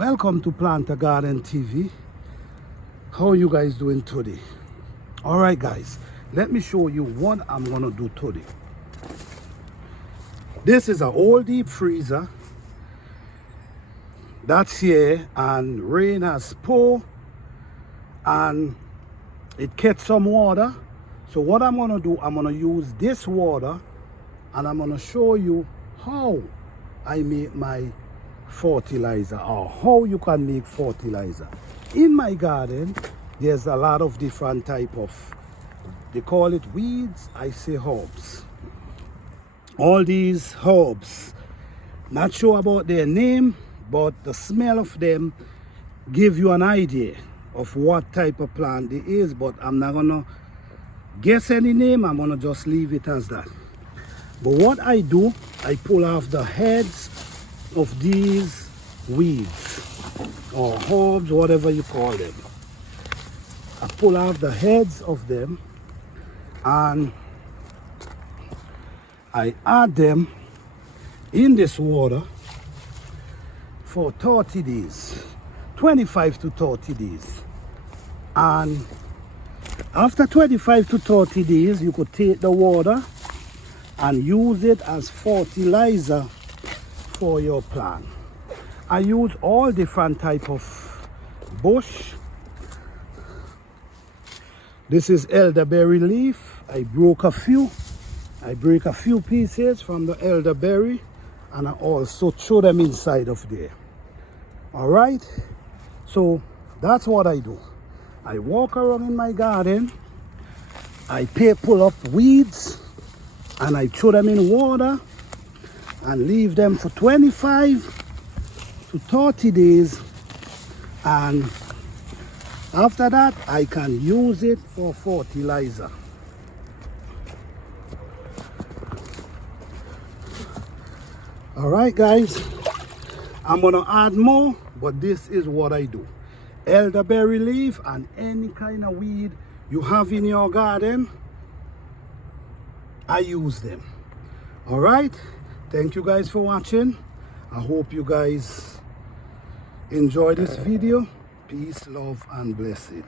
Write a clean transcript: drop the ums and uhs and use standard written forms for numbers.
Welcome to Plant a Garden TV. How are you guys doing today? All right guys, let me show you what I'm gonna do today. This is an old deep freezer that's here, and rain has poured and it catch some water. So what I'm gonna do, I'm gonna use this water and I'm gonna show you how I make my fertilizer, or how you can make fertilizer. In my garden, there's a lot of different type of, they call it weeds, I say herbs. All these herbs, not sure about their name, but the smell of them give you an idea of what type of plant it is. But I'm not gonna guess any name, I'm gonna just leave it as that. But what I do, I pull off the heads of these weeds or herbs, whatever you call them. I pull off the heads of them and I add them in this water for 30 days, 25 to 30 days. And after 25 to 30 days, you could take the water and use it as fertilizer for your plant. I use all different type of bush. This is elderberry leaf. I break a few pieces from the elderberry, and I also throw them inside of there. All right, so that's what I do. I walk around in my garden, I pull up weeds and I throw them in water and leave them for 25 to 30 days, and after that I can use it for fertilizer. All right guys, I'm gonna add more, but this is what I do. Elderberry leaf and any kind of weed you have in your garden, I use them. All right, thank you guys for watching. I hope you guys enjoy this video. Peace, love, and blessing.